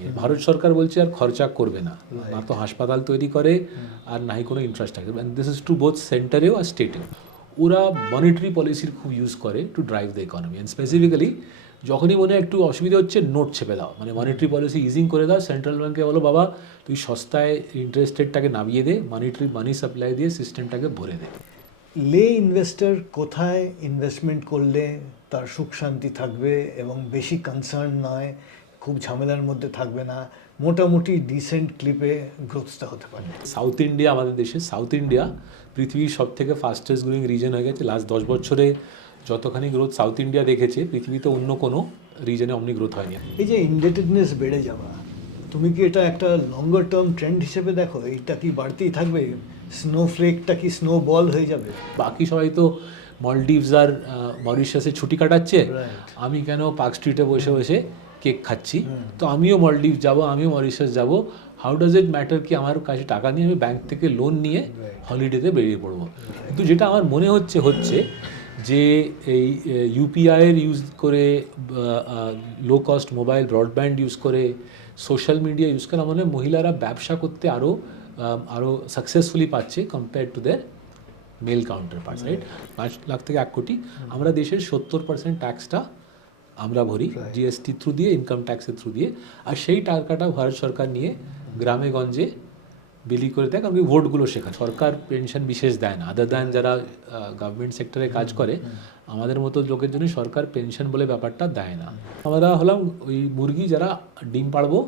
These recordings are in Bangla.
নিয়ে। ভারত সরকার বলছে আর খরচা করবে না, না তো হাসপাতাল তৈরি করে আর নাই কোনো infrastructure, and this is to both সেন্টারেও আর স্টেটেও। ওরা মনিটারি পলিসির খুব ইউজ করে to drive the economy, and specifically যখনই মনে হয় একটু অসুবিধা হচ্ছে নোট ছেপে দাও, মানে মনিটারি পলিসি ইজিং করে দাও, সেন্ট্রাল ব্যাঙ্কে বলো বাবা তুই সস্তায় ইন্টারেস্ট রেটটাকে নামিয়ে দে, মনিটারি মানি সাপ্লাই দিয়ে সিস্টেমটাকে ভরে দে। লে ইনভেস্টর কোথায় ইনভেস্টমেন্ট করলে তার সুখ শান্তি থাকবে এবং বেশি কনসার্ন নয়, খুব ঝামেলার মধ্যে থাকবে না, মোটামুটি ডিসেন্ট ক্লিপে গ্রোথটা হতে পারে? সাউথ ইন্ডিয়া, আমাদের দেশে সাউথ ইন্ডিয়া পৃথিবীর সব থেকে ফাস্টেস্ট গ্রোয়িং রিজন হয়ে গেছে। লাস্ট 10 বছরে যতখানি গ্রোথ সাউথ ইন্ডিয়া দেখেছে, পৃথিবীতে অন্য কোনো রিজনে অমনি গ্রোথ হয়নি। এই যে ইন্ডেটেডনেস বেড়ে যাওয়া, তুমি কি এটা একটা লঙ্গার টার্ম ট্রেন্ড হিসেবে দেখো? এইটা কি বাড়তেই থাকবে? স্নোফ্লেকটা কি স্নো বল হয়ে যাবে? বাকি সবাই তো মলডিভস আর মরিশাসে ছুটি কাটাচ্ছে, Right. আমি কেন পার্ক স্ট্রিটে বসে বসে কেক খাচ্ছি? তো আমিও মলডিভ যাব, আমিও মরিশাস যাব। হাউ ডাজ ইট ম্যাটার কি আমার কাছে টাকা নিয়ে আমি ব্যাংক থেকে লোন নিয়ে হলিডেতে বেরিয়ে পড়বো? কিন্তু যেটা আমার মনে হচ্ছে যে এই ইউপিআইয়ের ইউজ করে, low cost mobile broadband use করে, সোশ্যাল মিডিয়া ইউজ করে, আমার মনে হয় মহিলারা ব্যবসা করতে আরও সাকসেসফুলি পাচ্ছে compare to their male counterparts, right? 5 lakh থেকে 1 কোটি, আমরা দেশের 70% ট্যাক্সটা আমরা ভরি জিএসটি থ্রু দিয়ে, ইনকাম ট্যাক্সের থ্রু দিয়ে, আর সেই টাকাটা ভারত সরকার নিয়ে গ্রামে গঞ্জে বিলি করে দেয়, কারণ কি ভোটগুলো শেখায়। সরকার পেনশন বিশেষ দেয় না, আদার দ্যান যারা গভর্নমেন্ট সেক্টরে কাজ করে, আমাদের মতো লোকের জন্য সরকার পেনশন বলে ব্যাপারটা দেয় না। আমরা হলাম ওই মুরগি যারা ডিম পাড়বো,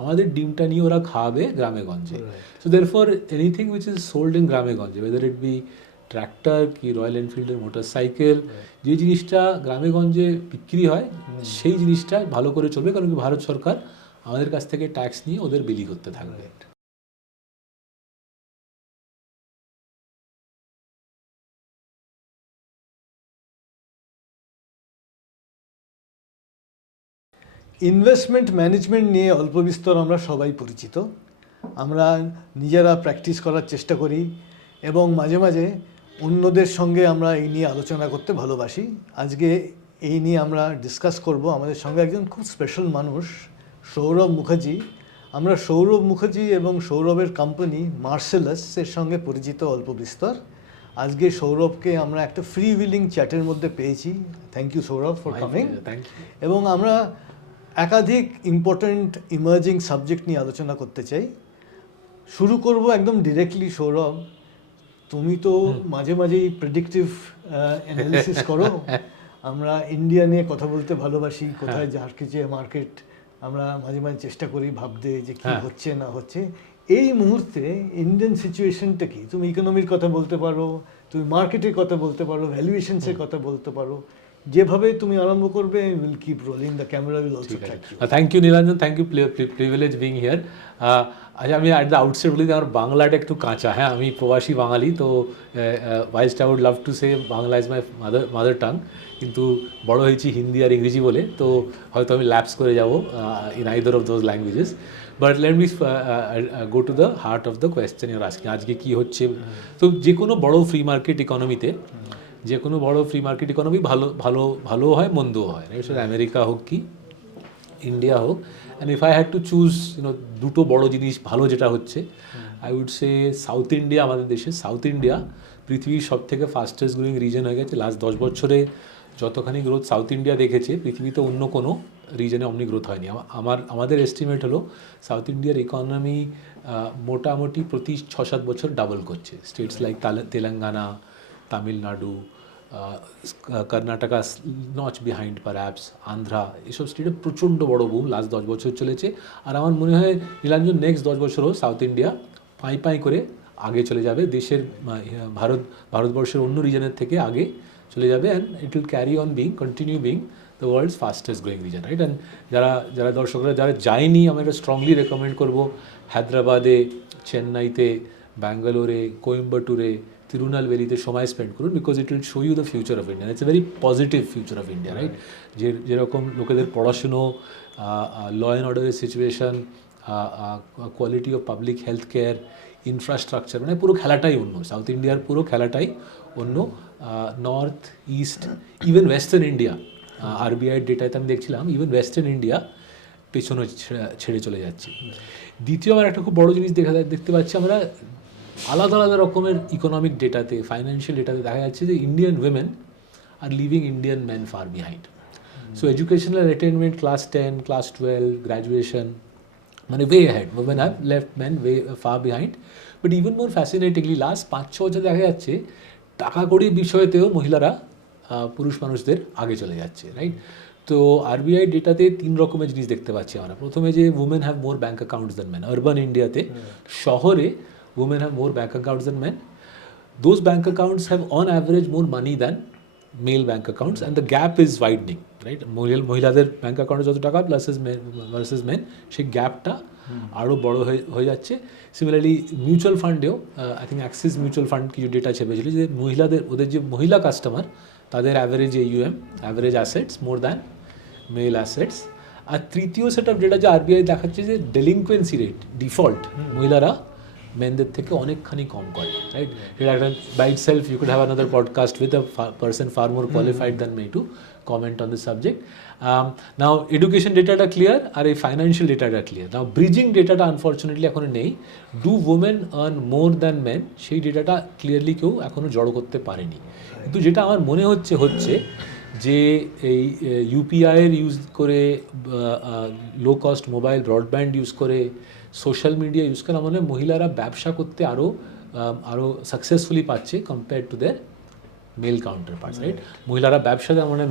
আমাদের ডিমটা নিয়ে ওরা খাওয়াবে গ্রামে গঞ্জে। So therefore anything which is sold in গ্রামে গঞ্জে, ওয়েদার ইট বি ট্র্যাক্টর কি রয়্যাল এনফিল্ডের মোটর সাইকেল, যে জিনিসটা গ্রামে গঞ্জে বিক্রি হয় সেই জিনিসটা ভালো করে চলবে, কারণ কি ভারত সরকার আমাদের কাছ থেকে ট্যাক্স নিয়ে ওদের বিলি করতে থাকবে। ইনভেস্টমেন্ট ম্যানেজমেন্ট নিয়ে অল্প বিস্তর আমরা সবাই পরিচিত। আমরা নিজেরা প্র্যাকটিস করার চেষ্টা করি এবং মাঝে মাঝে অন্যদের সঙ্গে আমরা এই নিয়ে আলোচনা করতে ভালোবাসি। আজকে এই নিয়ে আমরা ডিসকাস করব। আমাদের সঙ্গে একজন খুব স্পেশাল মানুষ, সৌরভ মুখার্জি। আমরা সৌরভ মুখার্জি এবং সৌরভের কোম্পানি মার্সেলাসের সঙ্গে পরিচিত অল্প বিস্তর। আজকে সৌরভকে আমরা একটা ফ্রি উইলিং চ্যাটের মধ্যে পেয়েছি। Thank you Sourav for coming. এবং আমরা একাধিক ইম্পর্ট্যান্ট ইমার্জিং সাবজেক্ট নিয়ে আলোচনা করতে চাই। শুরু করব একদম ডিরেক্টলি। সৌরভ, তুমি তো মাঝে মাঝেই প্রেডিক্টিভ অ্যানালিসিস করো। আমরা ইন্ডিয়া নিয়ে কথা বলতে ভালোবাসি, কোথায় যাচ্ছে মার্কেট, আমরা মাঝে মাঝে চেষ্টা করি ভাবতে যে কী হচ্ছে না হচ্ছে। এই মুহূর্তে ইন্ডিয়ান সিচুয়েশনটা কি? তুমি ইকোনমির কথা বলতে পারো, তুমি মার্কেটের কথা বলতে পারো, ভ্যালুয়েশনসের কথা বলতে পারো। যেভাবে তুমি আরম্ভ করবে, will keep rolling, the camera will also track you. Thank you Nilanjan, thank you, privilege being here. আচ্ছা, আমি অ্যাট দ্য আউটসেট বলি যে আমার বাংলাটা একটু কাঁচা। হ্যাঁ, আমি প্রবাসী বাঙালি, তো whilst I would love to say Bangla is my mother tongue, কিন্তু বড় হয়েছি হিন্দি আর ইংরেজি বলে, তো হয়তো আমি ল্যাপস করে যাব in either of those languages. But let me go to the heart of the question your asking. আজকে কী হচ্ছে? তো যে কোনো বড় ফ্রি মার্কেট ইকোনমিতে, যে কোনো বড় ফ্রি মার্কেট ইকোনমি ভালো হয়, মন্দও হয়, সেটা আমেরিকা হোক কি ইন্ডিয়া হোক। And if I had to choose দুটো বড় জিনিস ভালো যেটা হচ্ছে, I would say south India, আমাদের দেশে সাউথ ইন্ডিয়া পৃথিবীর সব থেকে ফাস্টেস্ট গ্রোয়িং রিজন হয়ে গেছে। লাস্ট 10 বছরে যতখানি গ্রোথ সাউথ ইন্ডিয়া দেখেছে, পৃথিবীতে অন্য কোনো রিজনে অমনি গ্রোথ হয়নি। আমাদের এস্টিমেট হলো সাউথ ইন্ডিয়ার ইকোনমি মোটামুটি প্রতি 6-7 বছর ডাবল করছে। States like Telangana, Tamil Nadu, Karnataka not behind perhaps, Andhra, এসব স্টেটে প্রচণ্ড বড় বুম লাস্ট 10 বছর চলেছে। আর আমার মনে হয় নীলাঞ্জন, নেক্সট 10 বছরও সাউথ ইন্ডিয়া পাই করে আগে চলে যাবে, দেশের ভারতবর্ষের অন্য রিজনের থেকে আগে চলে যাবে, and it will carry on continue being the world's fastest growing region, right? And যারা দর্শকরা যারা যায়নি, আমি এটা স্ট্রংলি রেকমেন্ড করবো, হায়দ্রাবাদে, চেন্নাইতে, ব্যাঙ্গালোরে, কোয়েম্বাটুরে, তিরুনালভেলিতে সময় স্পেন্ড করুন, because it will show you the future of India. It's a very positive future of India, right? যেরকম লোকেদের পড়াশুনো, ল অ্যান্ড অর্ডারের situation, quality of public health care, infrastructure, মানে পুরো খেলাটাই অন্য। সাউথ ইন্ডিয়ার পুরো খেলাটাই অন্য। North, east, even western India, আরবিআইয়ের ডেটাতে আমি দেখছিলাম, ইভেন ওয়েস্টার্ন ইন্ডিয়া পেছনে ছেড়ে চলে যাচ্ছি। দ্বিতীয় আমার একটা খুব বড় জিনিস দেখতে পাচ্ছি আমরা, আলাদা আলাদা রকমের ইকোনমিক ডেটাতে, ফাইন্যান্সিয়াল ডেটাতে দেখা যাচ্ছে যে Indian women are leaving Indian men far behind. So educational attainment class 10, class 12, graduation, মানে way ahead. Women have left men way far behind. But even more fascinatingly, last 5-6 বছর দেখা যাচ্ছে টাকা কড়ির বিষয়তেও মহিলারা পুরুষ মানুষদের আগে চলে যাচ্ছে, রাইট? তো আরবিআই ডেটাতে 3 রকমের জিনিস দেখতে পাচ্ছি আমরা। প্রথমে যে women have more bank accounts than men, urban ইন্ডিয়াতে শহরে women have more bank accounts than men. Those bank accounts have on average more money than male bank accounts, and the gap is widening, right? মহিলাদের ব্যাঙ্ক অ্যাকাউন্টে যত টাকা ভার্সেস মেন, সেই গ্যাপটা আরও বড় হয়ে যাচ্ছে। সিমিলারলি মিউচুয়াল ফান্ডেও I think Axis mutual fund কিছু ডেটা ছেপেছিল যে ওদের যে মহিলা কাস্টমার তাদের average AUM, average assets more than male assets. আর তৃতীয় সেট অফ ডেটা যে আরবিআই দেখাচ্ছে যে ডেলিনকুয়েন্সি রেট, ডিফল্ট মহিলারা মেনদের থেকে অনেকখানি কম করে, রাইট? এটা একটা by itself you could have another podcast with a person far more qualified than me to comment on this subject. Now education ডেটাটা ক্লিয়ার আর এই ফাইন্যান্সিয়াল ডেটাটা ক্লিয়ার। নাও ব্রিজিং ডেটাটা আনফর্চুনেটলি এখনো নেই, do women earn more than men, সেই ডেটাটা ক্লিয়ারলি কেউ এখনও জড়ো করতে পারেনি। কিন্তু যেটা আমার মনে হচ্ছে যে এই ইউপিআইয়ের ইউজ করে, low cost mobile broadband use করে, সোশ্যাল মিডিয়া ইউজ করে, মানে মহিলারা ব্যবসা করতে আরও সাকসেসফুলি পাচ্ছে compare to their male counterparts, right? মহিলারা ব্যবসাতে মানে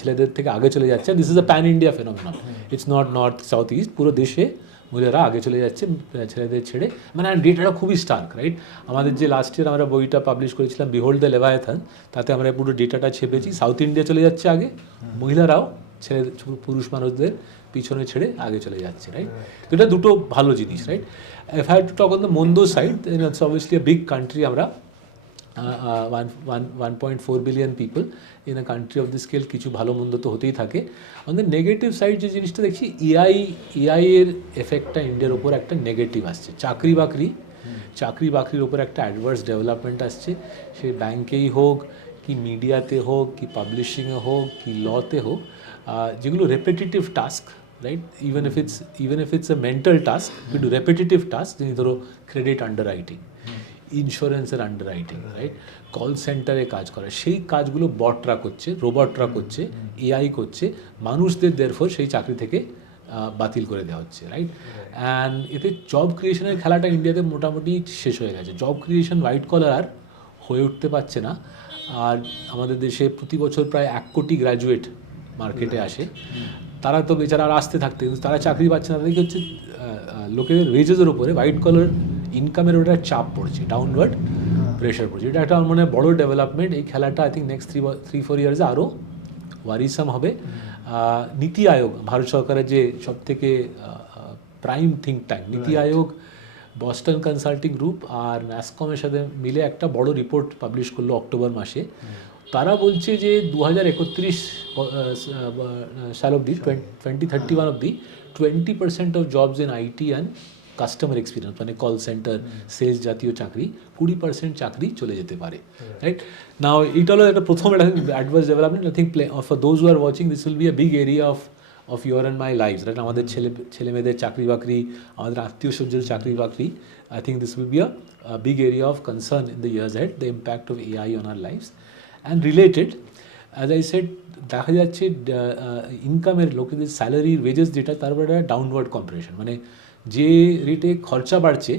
ছেলেদের থেকে আগে চলে যাচ্ছে। This is a pan India phenomenon, it's not north south east, পুরো দেশে মহিলারা আগে চলে যাচ্ছে ছেলেদের ছেড়ে। মানে ডেটাটা খুবই স্টার্ক, রাইট? আমাদের যে লাস্ট ইয়ার আমরা বইটা পাবলিশ করেছিলাম বিহোল্ড দ্য লেভায়াথান, তাতে আমরা পুরো ডেটাটা ছেপেছি। সাউথ ইন্ডিয়া চলে যাচ্ছে আগে, মহিলারাও পুরুষ মানুষদের পিছনে ছেড়ে আগে চলে যাচ্ছে, রাইট? তো এটা দুটো ভালো জিনিস, right? If I have to talk on the মন্দ side, it's obviously a big country. আমরা 1.4 billion people in a country of this scale, কিছু ভালো মন্দ তো হতেই থাকে। অন দ্য নেগেটিভ সাইড যে জিনিসটা দেখছি, এআই এর এফেক্টটা ইন্ডিয়ার ওপর একটা নেগেটিভ আসছে। চাকরি বাকরির ওপর একটা অ্যাডভার্স ডেভেলপমেন্ট আসছে, সে ব্যাংকেই হোক, কি মিডিয়াতে হোক, কি পাবলিশিংয়ে হোক, কি লতে হোক, যেগুলো repetitive task, right? Even if it's a mental task, কিন্তু রেপিটেটিভ টাস্ক, যেমন ধরো ক্রেডিট আন্ডার রাইটিং, ইন্স্যুরেন্সের আন্ডার রাইটিং, রাইট? কল সেন্টারে কাজ করে, সেই কাজগুলো রোবটরা করছে, এআই করছে, মানুষদের দেরফর সেই চাকরি থেকে বাতিল করে দেওয়া হচ্ছে, রাইট? অ্যান্ড এতে জব ক্রিয়েশনের খেলাটা ইন্ডিয়াতে মোটামুটি শেষ হয়ে গেছে। জব ক্রিয়েশন হোয়াইট কলার আর হয়ে উঠতে পারছে না। আর আমাদের দেশে প্রতি বছর প্রায় 1 কোটি গ্র্যাজুয়েট মার্কেটে আসে, তারা তো বেচারা আর আসতে থাকতে, কিন্তু তারা চাকরি পাচ্ছে না। তাদেরকে হচ্ছে লোকেদের ওয়েজেসের উপরে হোয়াইট কলার ইনকামের ওটা চাপ পড়ছে, ডাউনওয়ার্ড প্রেশার পড়ছে। এটা একটা আমার মনে হয় বড়ো ডেভেলপমেন্ট। এই খেলাটা আই থিঙ্ক নেক্সট 3-4 ইয়ার্সে আরও ওয়ারিসাম হবে। নীতি আয়োগ, ভারত সরকারের যে সব থেকে প্রাইম থিঙ্ক ট্যাঙ্ক, নীতি আয়োগ, বস্টন কনসাল্টিং গ্রুপ আর ন্যাসকমের সাথে মিলে একটা বড় রিপোর্ট পাবলিশ করলো অক্টোবর মাসে। তারা বলছে যে 2031 সাল অব্দি, 2031 অব্দি 20% of jobs in IT and customer experience, মানে কল সেন্টার, সেলস জাতীয় চাকরি, 20% চাকরি চলে যেতে পারে, রাইট? নাও এটা হলো একটা প্রথম adverse development. I think for those who are watching, this will be a big area of your and my life, right? আমাদের ছেলে মেয়েদের চাকরি বাকরি, আমাদের আত্মীয় স্বজনের চাকরি বাকরি, I think this will be a big area of concern in the years ahead, the impact of AI on our lives. And related, as I said, দেখা যাচ্ছে ইনকামের, লোকেদের স্যালারি, ওয়েজেস যেটা, তার উপরে একটা ডাউনওয়ার্ড কম্প্রেশন, মানে যে রেটে খরচা বাড়ছে,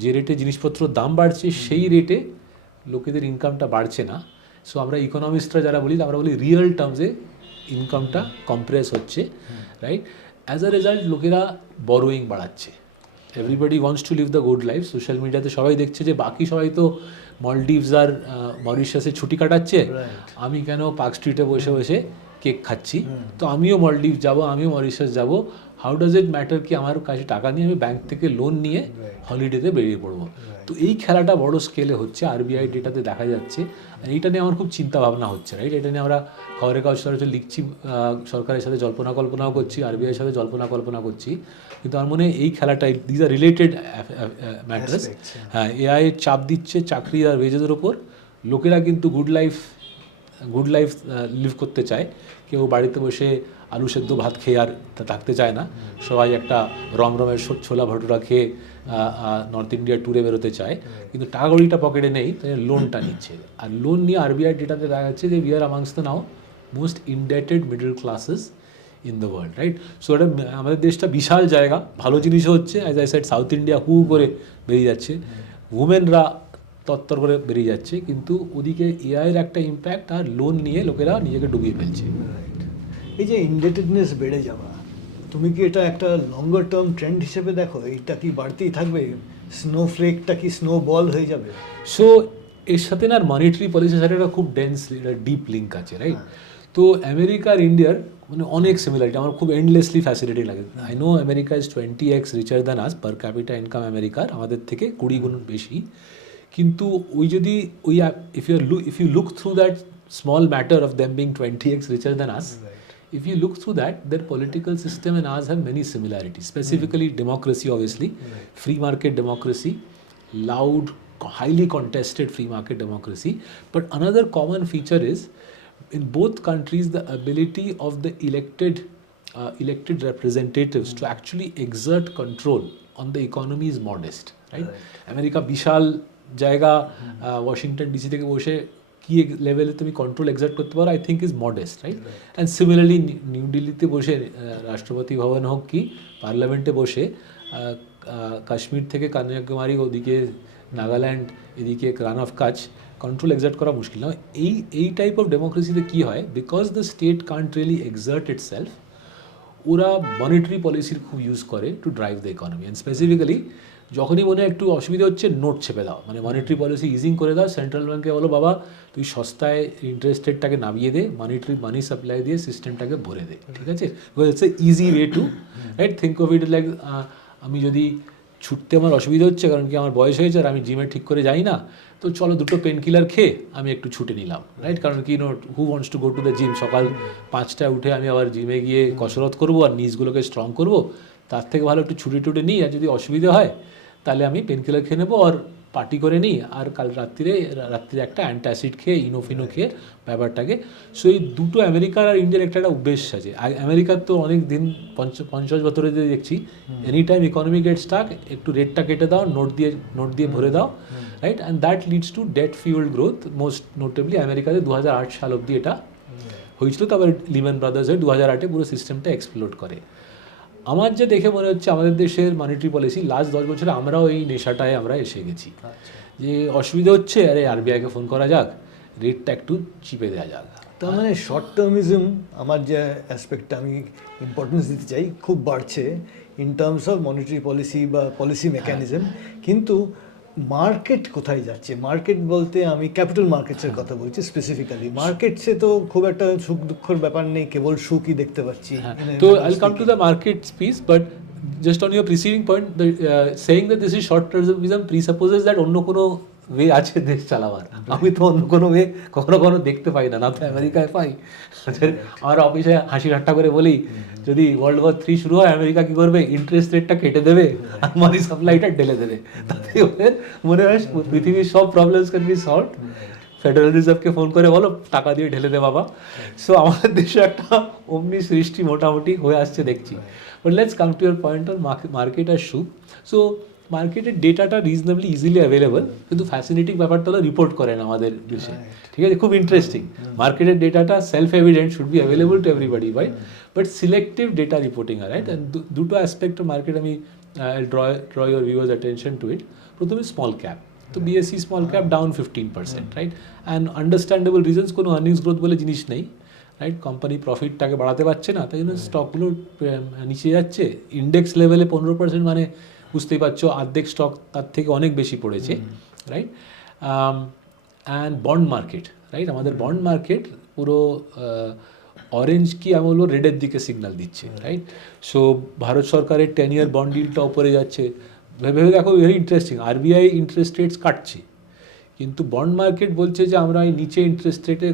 যে রেটে জিনিসপত্র দাম বাড়ছে, সেই রেটে লোকেদের ইনকামটা বাড়ছে না। সো আমরা ইকোনমিস্টরা যারা বলি, আমরা বলি রিয়েল টার্মসে ইনকামটা কম্প্রেস হচ্ছে, রাইট? অ্যাজ আ রেজাল্ট লোকেরা বরোয়িং বাড়াচ্ছে। Everybody wants to live the good life. Social মিডিয়াতে সবাই দেখছে যে বাকি সবাই তো মলডিভস আর মরিশাসে ছুটি কাটাচ্ছে, আমি কেন পার্ক স্ট্রিটে বসে বসে কেক খাচ্ছি? তো আমিও মলডিভস যাব, আমিও মরিশাস যাব। হাউ ডাজ ইট ম্যাটার কি আমার কাছে টাকা নিয়ে আমি ব্যাংক থেকে লোন নিয়ে হলিডেতে বেরিয়ে পড়বো? তো এই খেলাটা বড় স্কেলে হচ্ছে, আরবিআই ডেটাতে দেখা যাচ্ছে। এইটা নিয়ে আমার খুব চিন্তা ভাবনা হচ্ছে, রাইট? এটা নিয়ে আমরা খবরের কাগজ লিখছি, সরকারের সাথে কল্পনাও করছি, আরবিআইয়ের সাথে কল্পনা করছি। কিন্তু আমার মনে হয় এই খেলাটাই, দিজ আর রিলেটেড ম্যাটার্স। হ্যাঁ, এআই চাপ দিচ্ছে চাকরি আর ওয়েজেসের ওপর, লোকেরা কিন্তু good life good life live করতে চায়, কেউ বাড়িতে বসে আলু সেদ্ধ ভাত খেয়ে আর থাকতে চায় না, সবাই একটা রমরমের ছোলা ভটুরা খেয়ে নর্থ ইন্ডিয়া ট্যুরে বেরোতে চায়, কিন্তু টাকা কড়িটা পকেটে নেই, তাই লোনটা নিচ্ছে। আর লোন নিয়ে আরবিআই ডেটাতে দেখা যাচ্ছে যে we are amongst the now most indebted middle classes in the world, right? So এটা আমাদের দেশটা বিশাল জায়গা, ভালো জিনিসও হচ্ছে, as I said south India হু করে বেরিয়ে যাচ্ছে, উমেনরা তত্তর করে বেরিয়ে যাচ্ছে, কিন্তু ওদিকে এআইয়ের একটা ইম্প্যাক্ট আর লোন নিয়ে লোকেরা নিজেকে ডুবিয়ে ফেলছে। এই যে ইনডেটেডনেস বেড়ে যাওয়া, তুমি কি এটা একটা লঙ্গার টার্ম ট্রেন্ড হিসেবে দেখো? এইটা কি বাড়তেই থাকবে? স্নোফ্লেকটা কি স্নো বল হয়ে যাবে? সো এর সাথে না মনিটারি পলিসির সাথে একটা খুব ডেন্স ডিপ লিঙ্ক আছে, রাইট? তো আমেরিকা আর ইন্ডিয়ার মানে অনেক সিমিলারিটি আমার খুব এন্ডলেসলি ফ্যাসিলিটি লাগে। I know America is 20x richer than us, per capital income আমেরিকার আমাদের থেকে 20 গুণ বেশি, কিন্তু ওই যদি ওই if you look through that small matter of them being 20x richer than us, if you look through that, their political system and ours have many similarities, specifically democracy, obviously, free market democracy, loud, highly contested free market democracy. But another common feature is, in both countries, the ability of the elected representatives to actually exert control on the economy is modest, right? America বিশাল জায়গা, ওয়াশিংটন ডিসি থেকে বসে কি লেভেলে তুমি কন্ট্রোল এক্সার্ট করতে পারো, I think is modest, right? And similarly new দিল্লিতে বসে রাষ্ট্রপতি ভবন হোক কি পার্লামেন্টে বসে কাশ্মীর থেকে কন্যাকুমারী, ওদিকে নাগাল্যান্ড, এদিকে Rann of Kutch control exert করা মুশকিল না। এই টাইপ অফ ডেমোক্রেসিতে কী হয়, because the state can't really exert itself, ওরা মনিটারি পলিসির খুব ইউজ করে to drive the economy. And specifically যখনই মনে হয় একটু অসুবিধা হচ্ছে, নোট ছেপে দাও, মানে মনিটারি পলিসি ইজিং করে দাও, সেন্ট্রাল ব্যাঙ্কে বলো বাবা তুই সস্তায় ইন্টারেস্ট রেটটাকে নামিয়ে দে, মানি সাপ্লাই দিয়ে সিস্টেমটাকে ভরে দে, ঠিক আছে? Because it's a easy way to, right? Think of it like, আমি যদি ছুটতে আমার অসুবিধা হচ্ছে কারণ কি আমার বয়স হয়েছে আর আমি জিমে ঠিক করে যাই না, তো চলো দুটো পেন কিলার খেয়ে আমি একটু ছুটে নিলাম, রাইট? কারণ কি who wants to go to the gym, সকাল 5টায় উঠে আমি আবার জিমে গিয়ে কসরত করবো আর নিজগুলোকে স্ট্রং করবো, তার থেকে ভালো একটু ছুটে টুটে নিই, আর যদি অসুবিধা হয় তাহলে আমি পেন কিলার খেয়ে নেবো আর পার্টি করে নিই, আর কাল রাত্রিরে একটা অ্যান্টাসিড খেয়ে ইনোফিনো খেয়ে ব্যাপারটাকে। সো এই দুটো আমেরিকার আর ইন্ডিয়ার একটা অভ্যেস আছে। আমেরিকার তো অনেক দিন 50 বছরে দেখছি any time economy get stuck, একটু রেটটা কেটে দাও, নোট দিয়ে ভরে দাও, right? And that leads to debt fuelled growth. Most notably আমেরিকাতে 2008 সাল অবধি এটা হয়েছিল, তারপর লিহম্যান ব্রাদার্স হয়ে 2008-এ পুরো সিস্টেমটা এক্সপ্লোড করে। আমার যে দেখে মনে হচ্ছে আমাদের দেশের মনিটারি পলিসি লাস্ট 10 বছরে আমরাও এই নেশাটায় আমরা এসে গেছি, যে অসুবিধা হচ্ছে আরে আরবিআইকে ফোন করা যাক, রেটটা একটু চিপে দেওয়া যাক। তার মানে শর্ট টার্মিজম, আমার যে অ্যাসপেক্টটা আমি ইম্পর্টেন্স দিতে চাই, খুব বাড়ছে in terms of monetary policy বা পলিসি মেকানিজম। কিন্তু মার্কেট কোথায় যাচ্ছে? মার্কেট বলতে আমি ক্যাপিটাল মার্কেটসের কথা বলছি স্পেসিফিক্যালি। মার্কেটসে তো খুব একটা সুখ দুঃখের ব্যাপার নেই, কেবল সুখই দেখতে পাচ্ছি। তো I'll come to the market piece, but just on your preceding point, saying that this is short termism presupposes that অন্য কোনো ওয়ে আছে দেশ চালাবার। আমি তো অন্য কোনো ওয়ে কখনো দেখতে পাই না, না তো আমেরিকায় পাই। আমার অফিসে হাসি ঠাট্টা করে বলি, যদি World War III শুরু হয় আমেরিকা কী করবে, ইন্টারেস্ট রেটটা কেটে দেবে আর মানি সাপ্লাইটা ঢেলে দেবে, তাতে ওদের মনে হয় পৃথিবীর সব problems can be solve. Federal রিজার্ভকে ফোন করে বলো টাকা দিয়ে ঢেলে দে বাবা। সো আমাদের দেশে একটা অমনি সৃষ্টি মোটামুটি হয়ে আসছে দেখছি। But let's come to your point on market আর শু। সো মার্কেটের ডেটাটা রিজনেবলি ইজিলি অ্যাভেলেবল, কিন্তু ফ্যাসিনেটিং ব্যাপারটা হলো রিপোর্ট করেন আমাদের দেশে, ঠিক আছে? খুব ইন্টারেস্টিং। মার্কেটের ডেটাটা self evident, should be available to everybody, right? But selective data reporting আর, রাইট? অ্যান্ড দুটো অ্যাসপেক্ট অফ মার্কেট আমি draw your viewers attention to it. প্রথমে স্মল ক্যাপ, তো BSE small cap down 15%, right? And understandable reasons, কোনো আর্নিংস গ্রোথ বলে জিনিস নেই, রাইট? কোম্পানি প্রফিটটাকে বাড়াতে পারছে না, তাই জন্য স্টকগুলো নিচে যাচ্ছে। ইন্ডেক্স লেভেলে 15% মানে বুঝতেই পারছো অর্ধেক স্টক তার থেকে অনেক বেশি পড়েছে, right? And bond market, right? আমাদের বন্ড মার্কেট পুরো অরেঞ্জ কি আমি বলবো রেডের দিকে সিগন্যাল দিচ্ছে, রাইট? সো ভারত সরকারের 10-year বন্ড ডিলটা উপরে যাচ্ছে। ভেবে দেখো, very interesting, RBI interest rates কাটছে, কিন্তু বন্ড মার্কেট বলছে যে আমরা এই নিচু ইন্টারেস্ট রেটে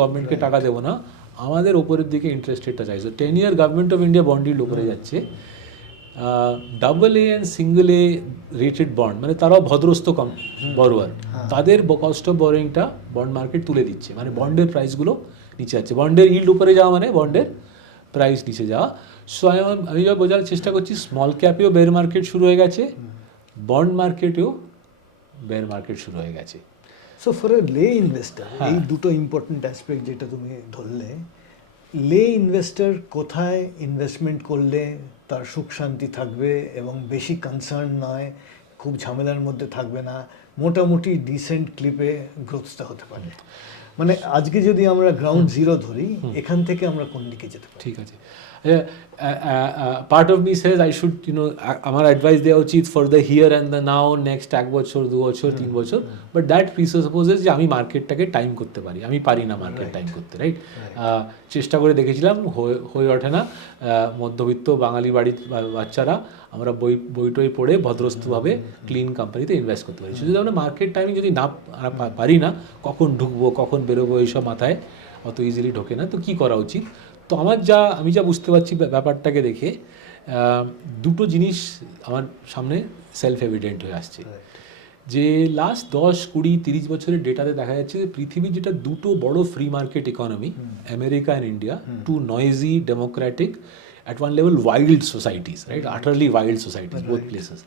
গভর্নমেন্টকে টাকা দেবো না, আমাদের ওপরের দিকে ইন্টারেস্ট রেটটা চাইছে। 10-year government of India bond ডিল উপরে যাচ্ছে, double A and single A rated bond, মানে তারাও ভদ্রস্থ কম বড়োয়ার, তাদের কস্ট অফ বরোয়িংটা বন্ড মার্কেট তুলে দিচ্ছে, মানে বন্ডের প্রাইসগুলো নিচে যাচ্ছে। বন্ডের ইল্ড উপরে যাওয়া মানে বন্ডের প্রাইস নিচে যাওয়া। সো আমি যা বোঝার চেষ্টা করছি, স্মল ক্যাপেও বের মার্কেট শুরু হয়ে গেছে, বন্ড মার্কেটেও বের মার্কেট শুরু হয়ে গেছে। সো ফর এ লে ইনভেস্টার, এই দুটো ইম্পর্টেন্ট অ্যাসপেক্ট যেটা তুমি ধরলে, লে ইনভেস্টার কোথায় ইনভেস্টমেন্ট করলে তার সুখ শান্তি থাকবে এবং বেশি কনসার্ন নয়, খুব ঝামেলার মধ্যে থাকবে না, মোটামুটি ডিসেন্ট ক্লিপে গ্রোথটা হতে পারে, মানে আজকে যদি আমরা গ্রাউন্ড জিরো ধরি, এখান থেকে আমরা কোন দিকে যেতে পারি? ঠিক আছে, part of me says I should আমার অ্যাডভাইস দেওয়া উচিত for the here and the now, next 1 বছর 2 বছর 3 বছর, বাট দ্যাট প্রিসাপোজেস যে আমি মার্কেটটাকে টাইম করতে পারি। আমি পারি না মার্কেট টাইম করতে, রাইট? চেষ্টা করে দেখেছিলাম, হয়ে ওঠে না। মধ্যবিত্ত বাঙালি বাড়ির বাচ্চারা আমরা বই টই পড়ে ভদ্রস্থভাবে ক্লিন কোম্পানিতে ইনভেস্ট করতে পারি। যদি আমরা মার্কেট টাইমিং যদি না পারি না, কখন ঢুকবো কখন বেরোবো এইসব মাথায় অত ইজিলি ঢোকে না। তো কী করা উচিত? তো আমি যা বুঝতে পারছি ব্যাপারটাকে দেখে, দুটো জিনিস আমার সামনে সেলফ এভিডেন্ট হয়ে আসছে, যে লাস্ট 10, 20, 30 বছরের ডেটাতে দেখা যাচ্ছে যে পৃথিবীর যেটা দুটো বড় free market economy, America and India, two noisy democratic at one level wild societies, right, utterly wild societies, both places,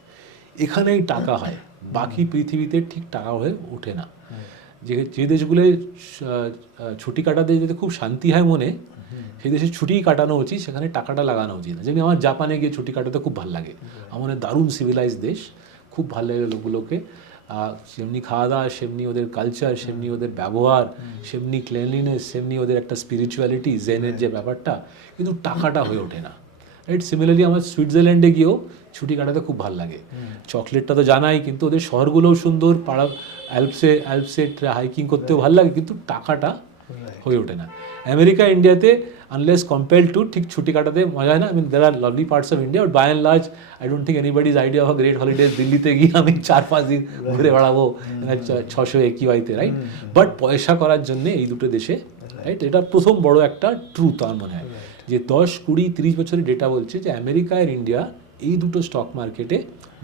এখানেই টাকা হয়, বাকি পৃথিবীতে ঠিক টাকা হয়ে ওঠে না। যে দেশগুলোয় ছুটি কাটাতে যেতে খুব শান্তি হয় মনে, সেই দেশে ছুটি কাটানো উচিত, সেখানে টাকাটা লাগানো উচিত না। যেমনি আমার জাপানে গিয়ে ছুটি কাটাতে খুব ভালো লাগে, আমার দারুণ সিভিলাইজ দেশ, খুব ভালো লাগে লোকগুলোকে, সেমনি খাওয়া দাওয়া, সেমনি ওদের কালচার, সেমনি ওদের ব্যবহার, সেমনি ক্লিনলিনেস, সেমনি ওদের একটা স্পিরিচুয়ালিটি, জেনের যে ব্যাপারটা, কিন্তু টাকাটা হয়ে ওঠে না, রাইট? সিমিলারলি আমার সুইজারল্যান্ডে গিয়েও ছুটি কাটাতে খুব ভালো লাগে, চকলেটটা তো জানাই, কিন্তু ওদের শহরগুলোও সুন্দর, পাড়া অ্যালপসে হাইকিং করতেও ভালো লাগে, কিন্তু টাকাটা হয়ে ওঠে না। আমেরিকা ইন্ডিয়াতে আনলেস কম্পেয়ার্ড টু ঠিক ছুটি কাটাতে মজা হয় না। There are lovely parts of India, but by and large I don't think anybody's idea of great holidays দিল্লিতে গিয়ে আমি 4-5 দিন ঘুরে বেড়াবো 600 AQI-তে, রাইট? বাট পয়সা করার জন্যে এই দুটো দেশে, রাইট, এটা প্রথম বড় একটা ট্রুথ আমার মনে হয়, যে 10, 20, 30 বছরের ডেটা বলছে যে আমেরিকা আর ইন্ডিয়া এই দুটো স্টক মার্কেটে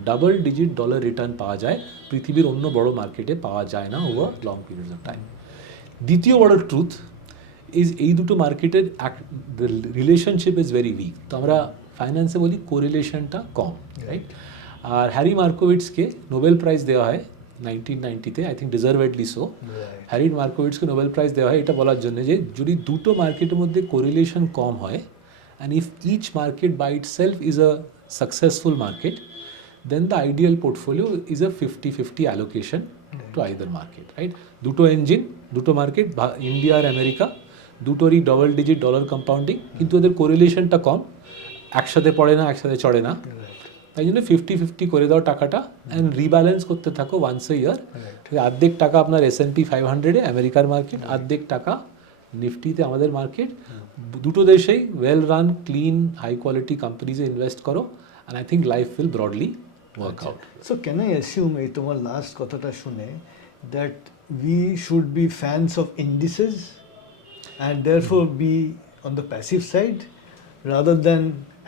ডাবল ডিজিট ডলার রিটার্ন পাওয়া যায়, পৃথিবীর অন্য বড় মার্কেটে পাওয়া যায় না over long period of time. দ্বিতীয় বড় ট্রুথ ইজ এই দুটো মার্কেটের রিলেশনশিপ ইজ ভেরি উইক। তো আমরা ফাইন্যান্সে বলি কোরিলেশনটা কম, রাইট? আর হ্যারি মার্কোভিটসকে নোবেল প্রাইজ দেওয়া হয় 1990-তে, I think deservedly so. Harry মার্কোভিটসকে নোবেল প্রাইজ দেওয়া হয় এটা বলার জন্য যে যদি দুটো মার্কেটের মধ্যে কোরিলেশন কম হয়, and if each market by itself is a successful market, then the ideal portfolio is a 50-50 allocation to either market, right? দুটো ইঞ্জিন, দুটো মার্কেট, ইন্ডিয়া আর আমেরিকা, দুটোরই ডাবল ডিজিট ডলার কম্পাউন্ডিং, কিন্তু ওদের কোরিলেশনটা কম, একসাথে পড়ে না, একসাথে চড়ে না, তাই জন্য 50-50 করে দাও টাকাটা, অ্যান্ড রিব্যালেন্স করতে থাকো ওয়ান্স এ ইয়ার। ঠিক আছে, অর্ধেক টাকা আপনার S&P 500-এ আমেরিকার মার্কেট, অর্ধেক টাকা নিফটিতে আমাদের মার্কেট, দুটো দেশেই well run, clean, high quality কোম্পানিজে ইনভেস্ট করো, and I think life will broadly work out. So can I assume এই তোমার লাস্ট কথাটা শুনে that we should be fans of indices and therefore be on the passive side rather than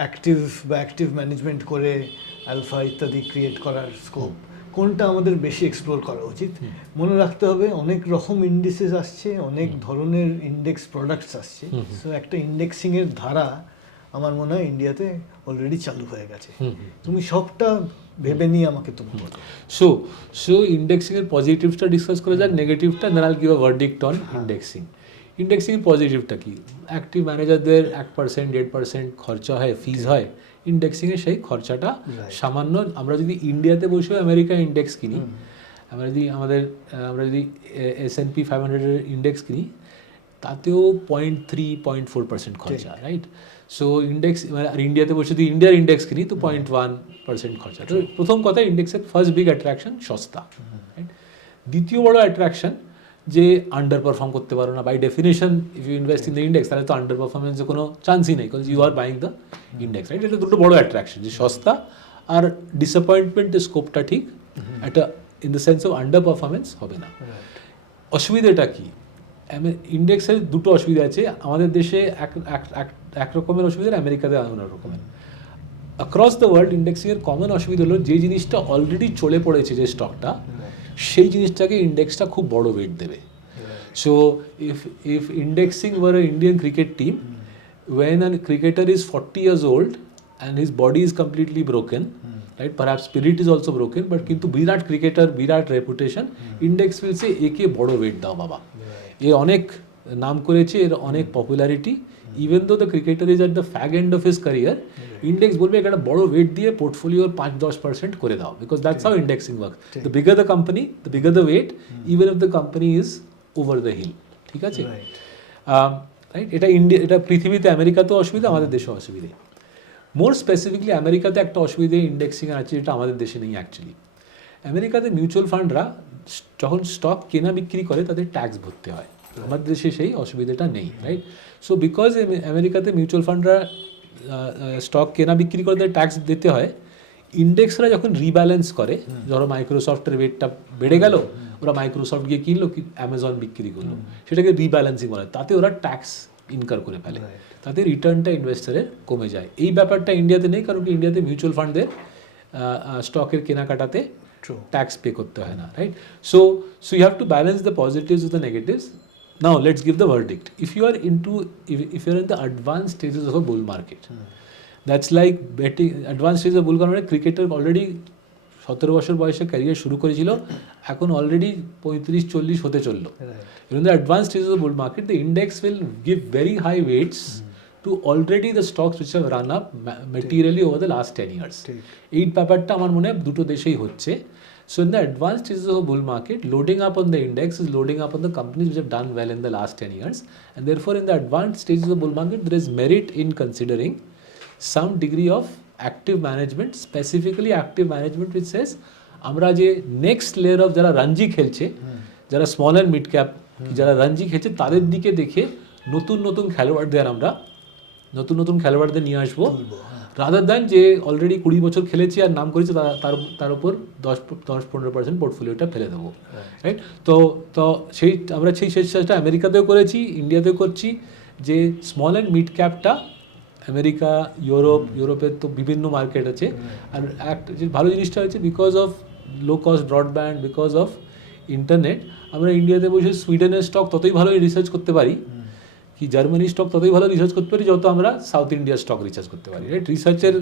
active management করে আলফা ইত্যাদি ক্রিয়েট করার স্কোপ? কোনটা আমাদের বেশি এক্সপ্লোর করা উচিত? মনে রাখতে হবে অনেক রকম ইন্ডিসেস আসছে, অনেক ধরনের ইন্ডেক্স প্রোডাক্টস আসছে, সো একটা ইন্ডেক্সিংয়ের ধারা আমার মনে হয় ইন্ডিয়াতে অলরেডি চালু হয়ে গেছে। তুমি সবটা ভেবে নিয়ে আমাকে তুমি বলো। সো ইন্ডেক্সিংয়ের পজিটিভসটা ডিসকাস করা যাক, নেগেটিভটা, then I'll give a verdict on indexing. ইন্ডেক্সিংয়ের পজিটিভটা কি? অ্যাক্টিভ ম্যানেজারদের 1%, 1.5% খরচা হয়, ফিজ হয়, ইন্ডেক্সিংয়ে সেই খরচাটা সামান্য। আমরা যদি ইন্ডিয়াতে বসে আমেরিকা ইন্ডেক্স কিনি, আমরা যদি S&P 500-এর ইন্ডেক্স কিনি, তাতেও 0.3-0.4% খরচা, রাইট? সো ইন্ডেক্স, আর ইন্ডিয়াতে বসে যদি ইন্ডিয়ার ইন্ডেক্স কিনি তো 0.1% খরচা। তো প্রথম কথা, ইন্ডেক্সের ফার্স্ট বিগ অ্যাট্রাকশন সস্তা, রাইট? দ্বিতীয় বড় অ্যাট্রাকশন যে আন্ডার পারফর্ম করতে পারো না। By definition if you invest in the index, তাহলে তো আন্ডার পারফরমেন্সের কোনো চান্সই নেই, because you are buying the index, right? এটা দুটো বড় অ্যাট্রাকশন, যে সস্তা আর ডিসঅ্যাপয়েন্টমেন্টের স্কোপটা ঠিক, একটা in the sense of under performance হবে না। অসুবিধাটা কি? ইন্ডেক্সের দুটো অসুবিধা আছে। আমাদের দেশে এক রকমের অসুবিধা, আমেরিকাতে অন্য রকমের। অ্যাক্রস দ্য ওয়ার্ল্ড ইন্ডেক্সিংয়ের কমন অসুবিধা হলো যে জিনিসটা অলরেডি চলে পড়েছে যে স্টকটা সেই জিনিসটাকে ইন্ডেক্সটা খুব বড় ওয়েট দেবে. So if indexing were an Indian cricket team, when a cricketer is 40 years old and his body is completely broken, right? Perhaps spirit is also broken, but kintu Virat cricketer, Virat reputation, index will say eke bodo weight dao baba. এর অনেক নাম করেছে, এর অনেক popularity. Even though the cricketer is at the fag end of his career, index বলবে একটা বড় ওয়েট দিয়ে পোর্টফোলিওর 5-10% করে দাও, because that's how indexing work. The bigger the company, the bigger the weight, even if the company is over the hill. ঠিক আছে, রাইট? এটা ইন্ডিয়া, এটা পৃথিবীতে আমেরিকাতেও অসুবিধা, আমাদের দেশেও অসুবিধে. মোর স্পেসিফিকলি আমেরিকাতে একটা অসুবিধে ইন্ডেক্সিং আছে যেটা আমাদের দেশে নেই অ্যাকচুয়ালি. আমেরিকাতে মিউচুয়াল ফান্ডরা যখন স্টক কেনা বিক্রি করে তাদের ট্যাক্স ভরতে হয়. আমাদের দেশে সেই অসুবিধাটা নেই, রাইট? সো বিকজ আমেরিকাতে মিউচুয়াল ফান্ডরা স্টক কেনা বিক্রি করে তাদের ট্যাক্স দিতে হয়, ইন্ডেক্সরা যখন রিব্যালেন্স করে, ধরো মাইক্রোসফটের ওয়েটটা বেড়ে গেল, ওরা মাইক্রোসফট গিয়ে কিনলো, কি অ্যামাজন বিক্রি করলো, সেটাকে রিব্যালেন্সিং বলে, তাতে ওরা ট্যাক্স ইনকার করে ফেলে, তাতে রিটার্নটা ইনভেস্টারের কমে যায়. এই ব্যাপারটা ইন্ডিয়াতে নেই, কারণ কি ইন্ডিয়াতে মিউচুয়াল ফান্ডের স্টকের কেনাকাটাতে ট্যাক্স পে করতে হয় না, right? So you have to balance the positives with the negatives. Now let's give the verdict. If you are if you're in the advanced stages of a bull market, that's like betting. Advanced stages of bull market, cricketer already 17 বছর বয়সে ক্যারিয়ার শুরু করেছিল, এখন অলরেডি 35-40 হতে চললো. In the advanced stages of the bull market, the index will give very high weights to already the stocks which have run up materially over the last 10 years. এই ব্যাপারটা আমার মনে হয় দুটো দেশেই হচ্ছে. So in the advanced stages of a bull market, loading up on the index is loading up on the companies which have done well in the last 10 years. And therefore, in the advanced stages of the bull market, there is merit in considering some degree of active management, specifically active management which says, আমরা যে নেক্সট লেয়ার অফ যারা রঞ্জি খেলছে, যারা স্মল অ্যান্ড মিড ক্যাপ, যারা রঞ্জি খেলছে, তাদের দিকে দেখে নতুন নতুন খেলোয়াড়দের আমরা নতুন খেলোয়াড়দের নিয়ে আসবো, রাদার দ্যান যে অলরেডি 20 বছর খেলেছি আর নাম করেছে তার উপর 10-15% পোর্টফোলিওটা ফেলে দেবো, রাইট? তো সেই আমরা সেই চেষ্টাটা আমেরিকাতেও করেছি, ইন্ডিয়াতেও করছি, যে স্মল অ্যান্ড মিড ক্যাপটা আমেরিকা, ইউরোপের তো বিভিন্ন মার্কেট আছে. আর একটা যে ভালো জিনিসটা হচ্ছে, because of low cost broadband, because of internet, আমরা ইন্ডিয়াতে বসে সুইডেনের স্টক ততই ভালো রিসার্চ করতে পারি, কি জার্মানির স্টক ততই ভালো রিসার্চ করতে পারি যত আমরা সাউথ ইন্ডিয়ার স্টক রিসার্চ করতে পারি, রাইট? রিসার্চের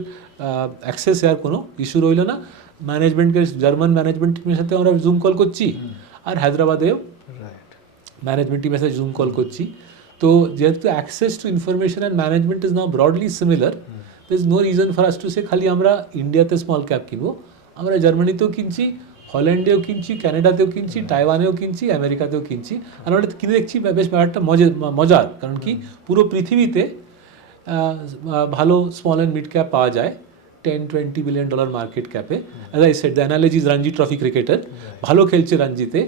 অ্যাক্সেস আর কোনো ইস্যু রইল না. ম্যানেজমেন্টকে, জার্মান ম্যানেজমেন্ট টিমের সাথে আমরা জুম কল করছি, আর হায়দ্রাবাদেও ম্যানেজমেন্ট টিমের সাথে জুম কল করছি. তো যেহেতু access to information and management is now broadly similar, there is no reason for us to say খালি আমরা ইন্ডিয়াতে স্মল ক্যাপ কিনবো. আমরা জার্মানিতেও কিনছি, হল্যান্ডেও কিনছি, ক্যানাডাতেও কিনছি, তাইওয়ানেও কিনছি, আমেরিকাতেও কিনছি. আর আমরা কিনে দেখছি বেশ ব্যাপারটা মজার, কারণ কি পুরো পৃথিবীতে ভালো স্মল অ্যান্ড মিড ক্যাপ পাওয়া যায় $10-20 billion মার্কেট ক্যাপে. As I said, the analogy is Ranji trophy cricketer, ভালো খেলছে রঞ্জিতে,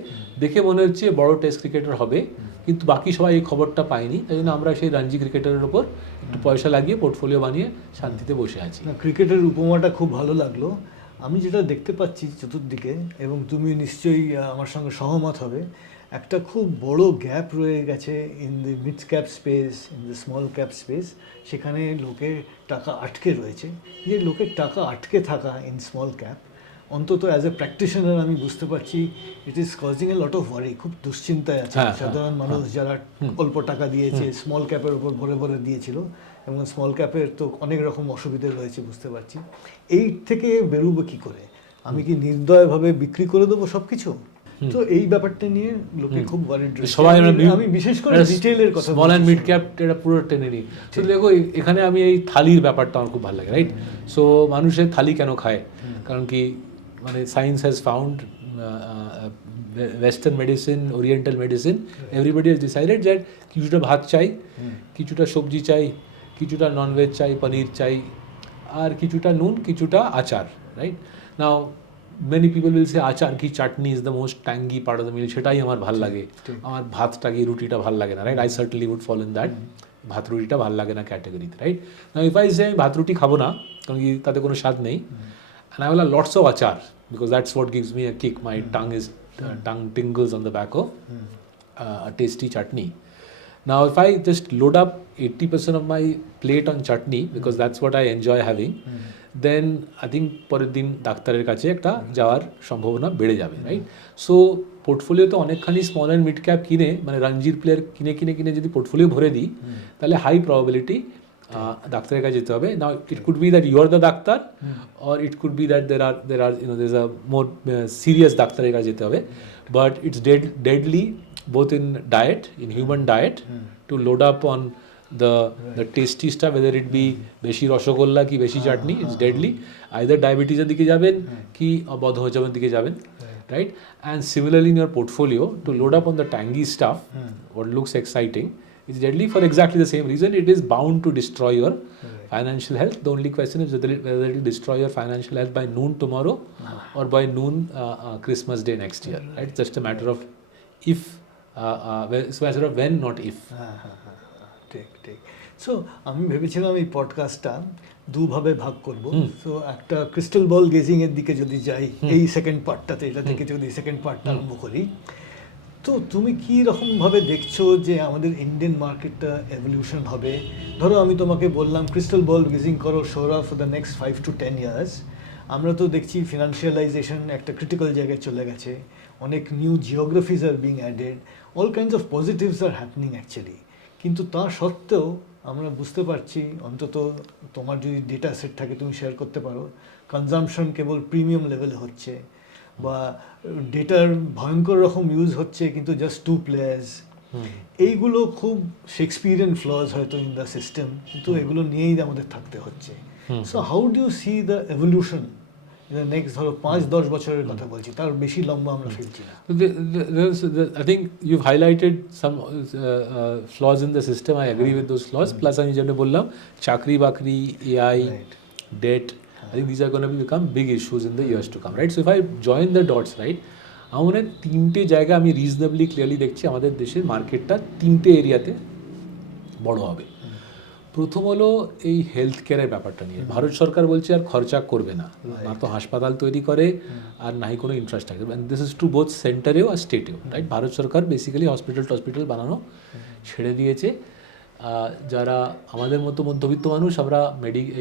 দেখে মনে হচ্ছে বড় টেস্ট ক্রিকেটার হবে, কিন্তু বাকি সবাই এই খবরটা পায়নি. তাই জন্য আমরা সেই রঞ্জি ক্রিকেটারের ওপর একটু পয়সা লাগিয়ে পোর্টফোলিও বানিয়ে শান্তিতে বসে আছি. ক্রিকেটের উপমাটা খুব ভালো লাগলো. আমি যেটা দেখতে পাচ্ছি চতুর্দিকে, এবং তুমি নিশ্চয়ই আমার সঙ্গে সহমত হবে, একটা খুব বড় গ্যাপ রয়ে গেছে in the mid cap space, in the small cap space. সেখানে লোকের টাকা আটকে রয়েছে. যে লোকের টাকা আটকে থাকা ইন স্মল ক্যাপ, অন্তত অ্যাজ এ প্র্যাকটিশনার আমি বুঝতে পারছি, it is causing a lot of worry. খুব দুশ্চিন্তায় আছে সাধারণ মানুষ যারা অল্প টাকা দিয়েছে, স্মল ক্যাপের উপর ভরে দিয়েছিল, এবং স্মল ক্যাপের তো অনেক রকম অসুবিধা রয়েছে, বুঝতে পারছি. এই থেকে বেরোবো কী করে? আমি কি নির্দয়ভাবে বিক্রি করে দেবো সব কিছু? তো এই ব্যাপারটা নিয়ে লোকে খুব ওয়ারিড রয়েছে. সবাই, আমি বিশেষ করে রিটেইলের কথা, স্মল অ্যান্ড মিড ক্যাপ এটা পুরো টেনে নিই. তো দেখো এখানে আমি এই থালির ব্যাপারটা আমার খুব ভালো লাগে, রাইট? সো মানুষের থালি কেন খায়? কারণ কি, মানে science has found, western medicine, oriental medicine, everybody has decided that কিছুটা ভাত চাই, কিছুটা সবজি চাই, কিছুটা ননভেজ চাই, পনির চাই, আর কিছুটা নুন, কিছুটা আচার, right? Now many people will say আচার কি চাটনি is the most tangy part of the meal, সেটাই আমার ভাল লাগে, আমার ভাতটা কি রুটিটা ভাল লাগে না, right? I certainly would fall in that ভাত রুটিটা ভাল লাগে না ক্যাটাগরিতে, right? Now if I say আমি ভাত রুটি খাবো না, কারণ কি তাতে কোনো স্বাদ নেই, and I will have lots of আচার, because that's what gives me a kick, my tongue tingles on the back of a tasty chutney. Now if I just load up 80% of my plate on chutney, because that's what I enjoy having, then I think পরের দিন ডাক্তারের কাছে একটা যাওয়ার সম্ভাবনা বেড়ে যাবে, রাইট? সো পোর্টফোলিওতে অনেকখানি স্মল অ্যান্ড মিড ক্যাপ কিনে, মানে রঞ্জির প্লেয়ার কিনে যদি পোর্টফোলিও ভরে দিই, তাহলে হাই প্রবাবিলিটি ডাক্তারের কাছে যেতে হবে। Now it could be that you are the doctor, or it could be that there are there a more serious ডাক্তারের কাছে যেতে হবে, but it's deadly both in diet, in human diet, to load up on the tasty stuff, whether it be বেশি রসগোল্লা কি বেশি চাটনি, it's deadly. Either ডায়াবেটিসের দিকে যাবেন কি বদহজমের দিকে যাবেন, right? And similarly in your portfolio, to load up on the tangy stuff, what looks exciting, is deadly for exactly the same reason. It is bound to destroy your financial health. The only question is whether it will destroy your financial health by noon tomorrow or by noon Christmas Day next year, right? It's just a matter of if, it's a matter of when, not if. ঠিক ঠিক। সো আমি ভেবেছিলাম এই পডকাস্টটা দুভাবে ভাগ করব। সো একটা ক্রিস্টাল বল গেজিং এর দিকে যদি যাই এই সেকেন্ড পার্টটাতে, এটা থেকে যদি সেকেন্ড পার্টটা আরম্ভ করি, তো তুমি কী রকমভাবে দেখছো যে আমাদের ইন্ডিয়ান মার্কেটটা এভলিউশন হবে? ধরো আমি তোমাকে বললাম ক্রিস্টাল বল গেজিং করো Sourav for the next 5 to 10 years. আমরা তো দেখছি ফিনান্সিয়ালাইজেশন একটা ক্রিটিক্যাল জায়গায় চলে গেছে, অনেক new geographies are being added, all kinds of positives are happening actually. কিন্তু তা সত্ত্বেও আমরা বুঝতে পারছি, অন্তত তোমার যদি ডেটা সেট থাকে তুমি শেয়ার করতে পারো, কনজামশন কেবল প্রিমিয়াম লেভেলে হচ্ছে, বা ডেটার ভয়ঙ্কর রকম ইউজ হচ্ছে কিন্তু জাস্ট 2 প্লেয়ার্স। এইগুলো খুব শেক্সপিয়ারিয়ান ফ্লজ হয়তো ইন দ্য সিস্টেম, কিন্তু এগুলো নিয়েই আমাদের থাকতে হচ্ছে। So how do you see the evolution next, ধরো 5-10 বছরের কথা বলছি, তার বেশি লম্বা আমরা ফেলছি না। I think you've highlighted some flaws in the system. I agree with those flaws. Plus, আমি যেটা বললাম, চাকরি বাকরি, AI, debt, I think these are going to become big issues in the years to come, right? So if I join the dots, right, আমার মনে হয় 3টে জায়গা আমি রিজনেবলি ক্লিয়ারলি দেখছি আমাদের দেশের মার্কেটটা 3টে এরিয়াতে বড় হবে। প্রথম হলো এই হেলথ কেয়ারের ব্যাপারটা নিয়ে ভারত সরকার বলছে আর খরচা করবে না, না তো হাসপাতাল তৈরি করে আর নাই কোনো infrastructure, and this is to both সেন্টারেও আর স্টেটেও, রাইট? ভারত সরকার বেসিক্যালি হসপিটাল বানানো ছেড়ে দিয়েছে। যারা আমাদের মতো মধ্যবিত্ত মানুষ, আমরা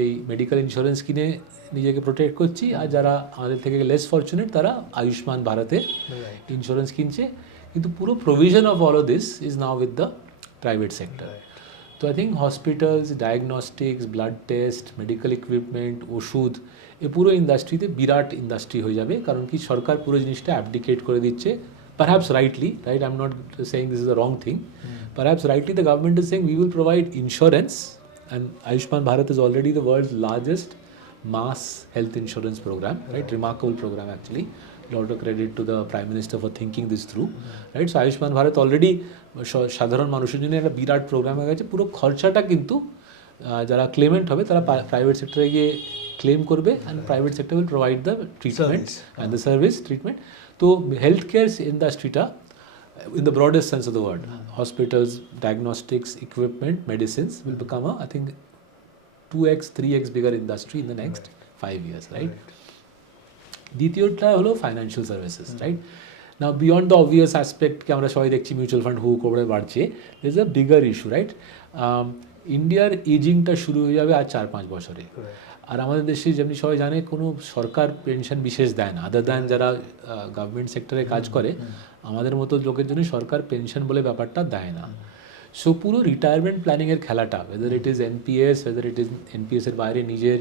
এই মেডিকেল ইন্স্যুরেন্স কিনে নিজেকে প্রোটেক্ট করছি, আর যারা আমাদের থেকে লেস ফরচুনেট তারা আয়ুষ্মান ভারতের ইন্স্যুরেন্স কিনছে, কিন্তু পুরো provision of all of this is now with the private sector. তো I think hospitals, diagnostics, blood test, medical equipment, ওষুধ, এ পুরো ইন্ডাস্ট্রিতে বিরাট ইন্ডাস্ট্রি হয়ে যাবে, কারণ কি সরকার পুরো জিনিসটা অ্যাবডিকেট করে দিচ্ছে, perhaps rightly, right? I'm not saying this is the wrong thing. Perhaps rightly the government is saying we will provide insurance, and Ayushman Bharat is already the world's largest mass health insurance program, right? Remarkable program actually. A lot of credit to the Prime Minister for thinking this through, right? So Ayushman Bharat already সাধারণ মানুষের জন্য একটা বিরাট প্রোগ্রাম হয়ে গেছে। পুরো খরচাটা কিন্তু যারা ক্লেমেন্ট হবে তারা প্রাইভেট সেক্টরে গিয়ে ক্লেম করবে, and private sector will provide the treatment and the service treatment. তো হেলথ কেয়ার ইন্ডাস্ট্রিটা in the broadest sense of the word, hospitals, diagnostics, equipment, medicines will become a, I think, 2x, 3x bigger industry in the next 5 years, right? দ্বিতীয়টা হলো financial services, right? Now beyond the obvious অ্যাসপেক্টকে আমরা সবাই দেখছি মিউচুয়াল ফান্ড হু করে বাড়ছে, there is a bigger issue, right? ইন্ডিয়ার এজিংটা শুরু হয়ে যাবে আর 4-5 বছরে, আর আমাদের দেশে যেমনি সবাই জানে কোনো সরকার পেনশন বিশেষ দেয় না, আদার দ্যান যারা গভর্নমেন্ট সেক্টরে কাজ করে, আমাদের মতো লোকের জন্য সরকার পেনশন বলে ব্যাপারটা দেয় না। সো পুরো রিটায়ারমেন্ট প্ল্যানিংয়ের খেলাটা, whether it is NPS, whether it is এনপিএসের বাইরে নিজের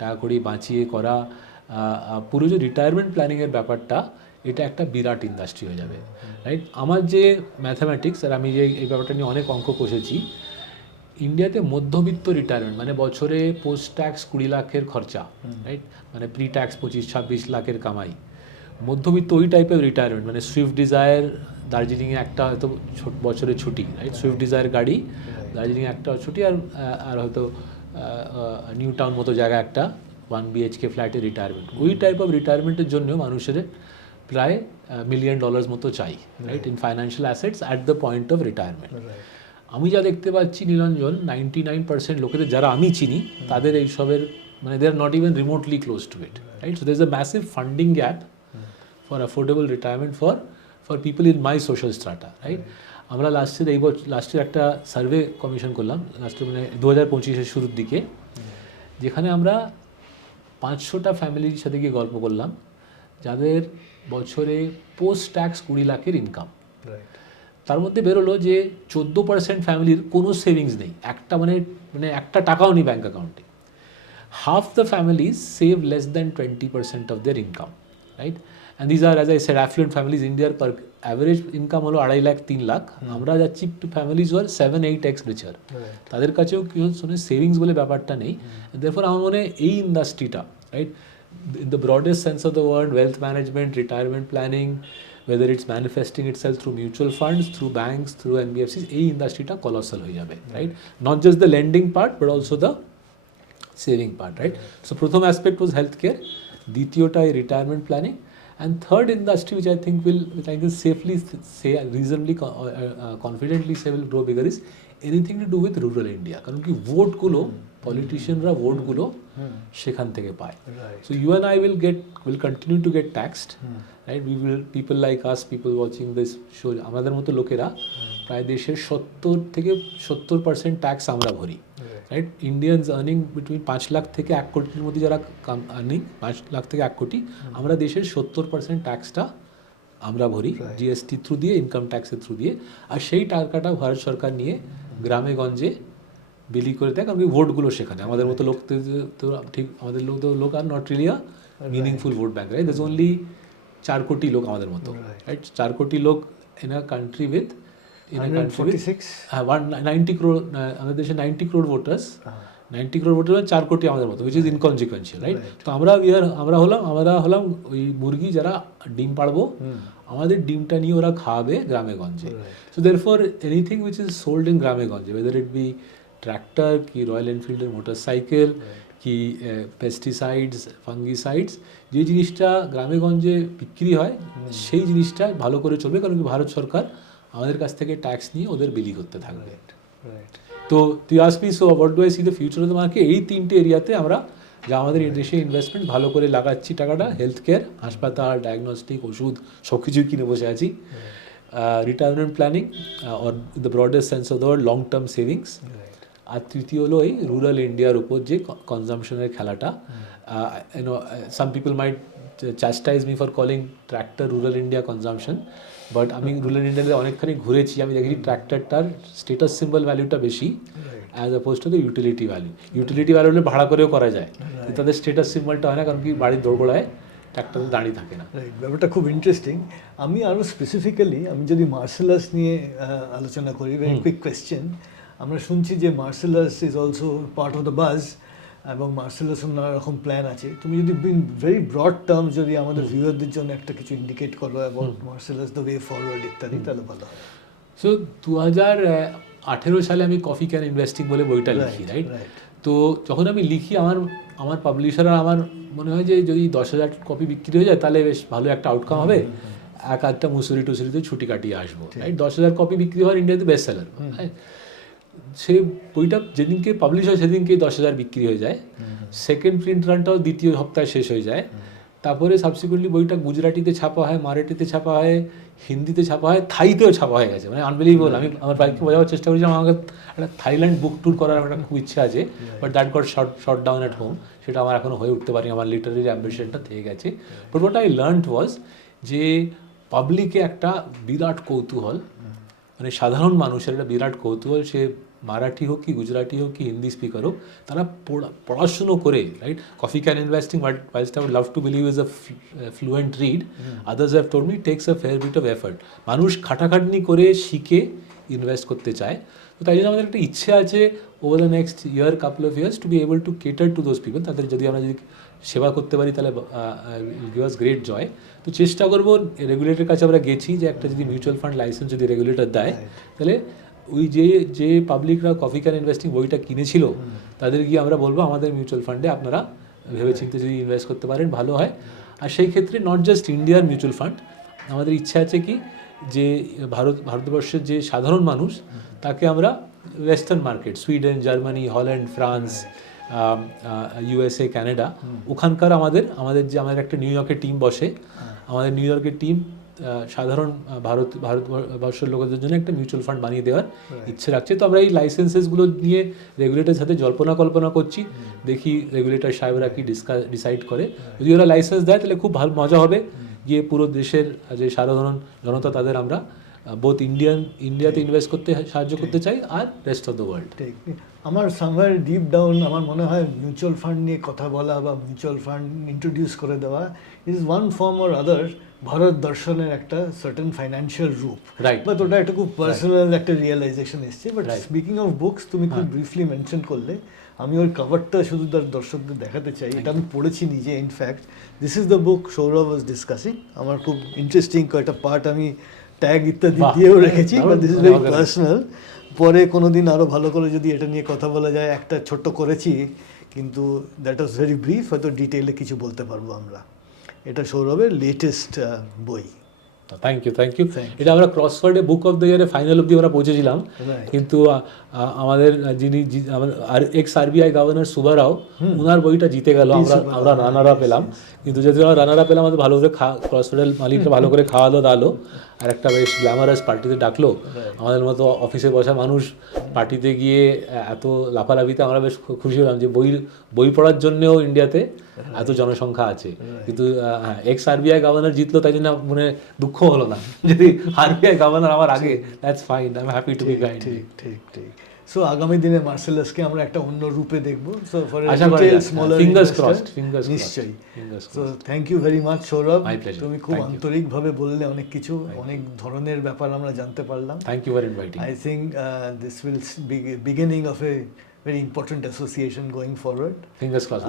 টাকা কড়ি বাঁচিয়ে করা, পুরো যে রিটায়ারমেন্ট প্ল্যানিংয়ের ব্যাপারটা, এটা একটা বিরাট ইন্ডাস্ট্রি হয়ে যাবে, রাইট? আমার যে ম্যাথামেটিক্স, আর আমি যে এই ব্যাপারটা নিয়ে অনেক অঙ্ক কষেছি, ইন্ডিয়াতে মধ্যবিত্ত রিটায়ারমেন্ট মানে বছরে পোস্ট ট্যাক্স 20 লাখের খরচা, রাইট? মানে প্রি ট্যাক্স 25-26 লাখের কামাই, মধ্যবিত্ত ওই টাইপের রিটায়ারমেন্ট, মানে সুইফট ডিজায়ার দার্জিলিংয়ে একটা হয়তো বছরে ছুটি, রাইট? সুইফট ডিজায়ার গাড়ি, দার্জিলিংয়ে একটা ছুটি, আর হয়তো নিউ টাউন মতো জায়গায় একটা 1 BHK ফ্ল্যাটের রিটায়ারমেন্ট। ওই টাইপ অফ রিটায়ারমেন্টের জন্য মানুষের প্রায় $1 মিলিয়ন মতো চাই, right? In financial assets at the point of retirement. আমি যা দেখতে পাচ্ছি নীলাঞ্জন, 99% লোকেদের যারা আমি চিনি তাদের এইসবের মানে they are not even remotely close to it, right? So there is a massive funding gap for affordable retirement for people in my social strata, right? আমরা লাস্টের একটা সার্ভে কমিশন করলাম লাস্টে, মানে 2025-এর শুরুর দিকে, যেখানে আমরা 500টা ফ্যামিলির সাথে গিয়ে গল্প করলাম যাদের বছরে পোস্ট ট্যাক্স 20 লাখের ইনকাম। রাইট। তার মধ্যে বেরোলো যে 14% ফ্যামিলির কোনো সেভিংস নেই, একটা মানে একটা টাকাও নেই ব্যাঙ্ক অ্যাকাউন্টে। Half the families save less than 20% of their income, right? And these are, as I said, affluent families. India's per average income হলো 2.5 লাখ 3 লাখ, আমরা যাচ্ছি টু ফ্যামিলিজ ওয়ার 7-8x রিচার। তাদের কাছেও কি সেভিংস বলে ব্যাপারটা নেই। দেরফর আমার মনে হয় এই ইন্ডাস্ট্রিটা, right, in the broadest sense of the word, wealth management, retirement planning, whether it's manifesting itself through mutual funds, through banks, through NBFCs, এই ইন্ডাস্ট্রিটা কলোসাল হয়ে যাবে, right? Not just the lending part but also the saving part, right? So প্রথম aspect was healthcare, দ্বিতীয়টা retirement planning, and third industry which I can safely say, reasonably confidently say will grow bigger is anything to do with rural India, কারণ কি ভোটগুলো পলিটিশিয়ানরা ভোটগুলো সেখান থেকে পায়। So you and I will continue to get taxed, right? People like us, people watching this show, আমাদের মতো লোকেরা প্রায় দেশের 70% ট্যাক্স আমরা ভরি, right? Indians earning between 5 lakh থেকে 1 কোটির মধ্যে যারা আর্নিং 5 লাখ থেকে 1 কোটি, আমরা দেশের 70% ট্যাক্সটা আমরা ভরি জিএসটি থ্রু দিয়ে, ইনকাম ট্যাক্সের থ্রু দিয়ে। আর সেই টাকাটা ভারত সরকার নিয়ে গ্রামে গঞ্জে বিলি করে দেয়, কারণ কি ভোটগুলো সেখানে। আমাদের মতো লোক তো ঠিক, আমাদের লোক are not really a meaningful vote bank, right? That's only 4 কোটি লোক আমাদের মতো, রাইট? 4 কোটি লোক in a country with 90 crore, আমাদের দেশে 90 crore ভোটার্স, 90 crore ভোটার 4 কোটি আমাদের মতো, উইচ ইজ ইনকনজিকুয়েন্সিয়াল, রাইট? তো আমরা হলাম ওই মুরগি যারা ডিম পাড়বো, আমাদের ডিমটা নিয়ে ওরা খাওয়াবে গ্রামে গঞ্জে। So therefore anything which is sold in গ্রামে গঞ্জে, ওয়েদার ইট বি ট্র্যাক্টর কি রয়্যাল এনফিল্ডের মোটরসাইকেল কি পেস্টিসাইডস ফাঙ্গিসাইডস, যে জিনিসটা গ্রামে গঞ্জে বিক্রি হয় সেই জিনিসটা ভালো করে চলবে, কারণ কি ভারত সরকার আমাদের কাছ থেকে ট্যাক্স নিয়ে ওদের বিলি করতে থাকবে। তো তুই আসবি, so what do I C the future of the market? এই 3টে এরিয়াতে আমরা যা আমাদের এই দেশে ইনভেস্টমেন্ট ভালো করে লাগাচ্ছি টাকাটা, হেলথ কেয়ার, হাসপাতাল, ডায়াগনস্টিক, ওষুধ সব কিছুই কিনে বসে আছি, retirement planning or in the broadest sense of the word long term savings, আর তৃতীয় হলো এই রুরাল ইন্ডিয়ার উপর যে কনজামশনের খেলাটা। Some people might chastise me for calling tractor rural India consumption, but আমি রুরাল ইন্ডিয়াতে অনেকখানি ঘুরেছি, আমি দেখেছি ট্র্যাক্টরটার স্টেটাস সিম্বল ভ্যালুটা বেশি as oppose to the utility value. Utility value হলে ভাড়া করেও করা যায়, তাদের স্টেটাস সিম্বলটা হয় না, কারণ কি বাড়ির দোরগোড়ায় ট্র্যাক্টর দাঁড়িয়ে থাকে না। রাইট, ব্যাপারটা খুব ইন্টারেস্টিং। আমি আরও স্পেসিফিক্যালি আমি যদি মার্সেলাস নিয়ে আলোচনা করি, ভেরি কুইক কোয়েশ্চেন। আমরা শুনছি যে Marcellus is also part of the বাজ, এবং মার্সেলাসের নানা রকম প্ল্যান আছে। তুমি যদি ভেরি ব্রড টার্ম যদি আমাদের ভিউয়ারদের জন্য একটা কিছু ইন্ডিকেট করো about Marcellus, the way forward ইত্যাদি, তাহলে ভালো হয়। সো 2018 সালে আমি কফি ক্যান ইনভেস্টিং বলে বইটা লিখি, রাইট? তো যখন আমি লিখি আমার পাবলিশাররা আমার মনে হয় যে যদি 10,000 কপি বিক্রি হয়ে যায় তাহলে বেশ ভালো একটা আউটকাম হবে, এক আধটা মুসুরি টুসুরিতে ছুটি কাটিয়ে আসবো, রাইট? 10,000 কপি বিক্রি হওয়ার ইন্ডিয়াতে বেস্ট সেলার। সে বইটা যেদিনকে পাবলিশ হয় সেদিনকেই 10,000 বিক্রি হয়ে যায়, সেকেন্ড প্রিন্ট রানটাও দ্বিতীয় সপ্তাহে শেষ হয়ে যায়। তারপরে সাবসিকুয়েন্টলি বইটা গুজরাটিতে ছাপা হয়, মারাঠিতে ছাপা হয়, হিন্দিতে ছাপা হয়, থাইতেও ছাপা হয়ে গেছে, মানে আনবিলিভেবল। আমি আমার বাইককে বোঝাবার চেষ্টা করেছিলাম আমাকে একটা থাইল্যান্ড বুক ট্যুর করার একটা খুব ইচ্ছা আছে, but that goat short down at home, সেটা আমার এখনও হয়ে উঠতে পারিনি, আমার লিটারারি অ্যাম্বিশনটা থেকে গেছে। বাট হোয়াট আই লার্নড ওয়াজ যে পাবলিকে একটা বিরাট কৌতূহল, মানে সাধারণ মানুষের একটা বিরাট কৌতূহল, সে মারাঠি হোক কি গুজরাটি হোক কি হিন্দি স্পিকার হোক, তারা পড়াশুনো করে, right? Coffee can investing, but whilst I would love to believe is a fluent read, others have told me it takes a fair bit of effort. মানুষ খাটাখাটনি করে শিখে ইনভেস্ট করতে চায়। তো তাই জন্য আমাদের একটা ইচ্ছে আছে over the next year, couple of years, to be able to cater to those people. তাদের যদি আমরা সেবা করতে পারি তাহলে গিভ আস গ্রেট জয়। তো চেষ্টা করবো, রেগুলেটরের কাছে আমরা গেছি যে একটা যদি মিউচুয়াল ফান্ড লাইসেন্স যদি রেগুলেটর দেয়, তাহলে ওই যে পাবলিকরা কফি ক্যান ইনভেস্টিং বইটা কিনেছিল তাদের গিয়ে আমরা বলবো আমাদের মিউচুয়াল ফান্ডে আপনারা ভেবেচিন্তে যদি ইনভেস্ট করতে পারেন ভালো হয়। আর সেই ক্ষেত্রে নট জাস্ট ইন্ডিয়ার মিউচুয়াল ফান্ড, আমাদের ইচ্ছা আছে কি যে ভারতবর্ষের যে সাধারণ মানুষ তাকে আমরা western market, Sweden, Germany, Holland, France, USA, Canada, ওখানকার আমাদের একটা নিউ ইয়র্কের টিম বসে, আমাদের নিউ ইয়র্কের টিম সাধারণ ভারতবর্ষের লোকেদের জন্য একটা মিউচুয়াল ফান্ড বানিয়ে দেওয়ার ইচ্ছে রাখছে। তো আমরা এই লাইসেন্সেসগুলো নিয়ে রেগুলেটরের সাথে জল্পনা কল্পনা করছি, দেখি রেগুলেটর সাহেবরা কি ডিসাইড করে। যদি ওরা লাইসেন্স দেয় তাহলে খুব ভালো মজা হবে, গিয়ে পুরো দেশের যে সাধারণ জনতা তাদের আমরা বোথ ইন্ডিয়াতে ইনভেস্ট করতে সাহায্য করতে চাই আর রেস্ট অফ দ্য ওয়ার্ল্ড। ঠিক, আমার সামওয়্যার ডিপ ডাউন আমার মনে হয় মিউচুয়াল ফান্ড নিয়ে কথা বলা বা মিউচুয়াল ফান্ড ইন্ট্রোডিউস করে দেওয়া is one form or other Bharat দর্শনের একটা সার্টেন ফাইন্যান্সিয়াল রূপ, রাইট। বাট ওটা একটা খুব পার্সোনাল একটা রিয়েলাইজেশন এসছে। বাট স্পিকিং অফ বুকস, তুমি খুব ব্রিফলি মেনশন করলে, আমি ওই কভারটা শুধু তার দর্শকদের দেখাতে চাই। এটা আমি পড়েছি নিজে, in fact this is the book Sourav was discussing. আমার খুব ইন্টারেস্টিং কয়েকটা পার্ট আমি ট্যাগ ইত্যাদি দিয়েও রেখেছি, but this is very personal. পরে কোনো দিন আরও ভালো করে যদি এটা নিয়ে কথা বলা যায়, একটা ছোট্ট করেছি কিন্তু দ্যাট ওয়াজ ভেরি ব্রিফ, হয়তো ডিটেইলে কিছু বলতে পারবো আমরা। এটা সৌরভের লেটেস্ট বই। Thank you. এটা আমরা ক্রসওয়ার্ডে বুক অফ দ্য ইয়ারে ফাইনাল অব্দি আমরা পৌঁছেছিলাম, কিন্তু আমাদের যিনি আর ex RBI governor Subba Rao, ওনার বইটা জিতে গেল, আমরা রানার আপ পেলাম। কিন্তু যদি আমরা রানার আপ পেলাম, আমাদের ভালো করে ক্রসওয়ার্ডের মালিকটা ভালো করে খাওয়ালো দালো, আর একটা বেশ গ্ল্যামারাস পার্টিতে ডাকলো। আমাদের মতো অফিসে বসা মানুষ পার্টিতে গিয়ে এত লাফালাফিতে আমরা বেশ খুশি হলাম যে বই পড়ার জন্যেও ইন্ডিয়াতে এত জনসংখ্যা আছে। কিন্তু এক্স আরবিআই গভর্নর জিতলো, তাই জন্য মনে দুঃখ হলো না। যদি আরবিআই গভর্নর আমার আগে, that's fine, I am happy to be guide. ঠিক। সো আগামী দিনে মার্সেলাসকে আমরা একটা অন্য রূপে দেখবো। সো ফর আশা করা যায়, ফিঙ্গার্স ক্রসড, নিশ্চয়ই। So thank you very much Sourav, my pleasure. তুমি খুব আন্তরিকভাবে বললে অনেক কিছু, অনেক ধরনের ব্যাপার আমরা জানতে পারলাম। Thank you for inviting. I think this will be beginning of a very important association going forward. Fingers crossed.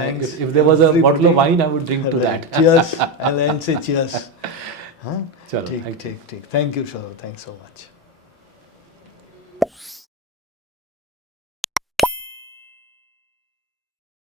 Thanks. If there was a bottle of wine, I would drink to that. Cheers. I'll say cheers. Huh? Chalo, Take. Thank you, Saurav. Thanks so much.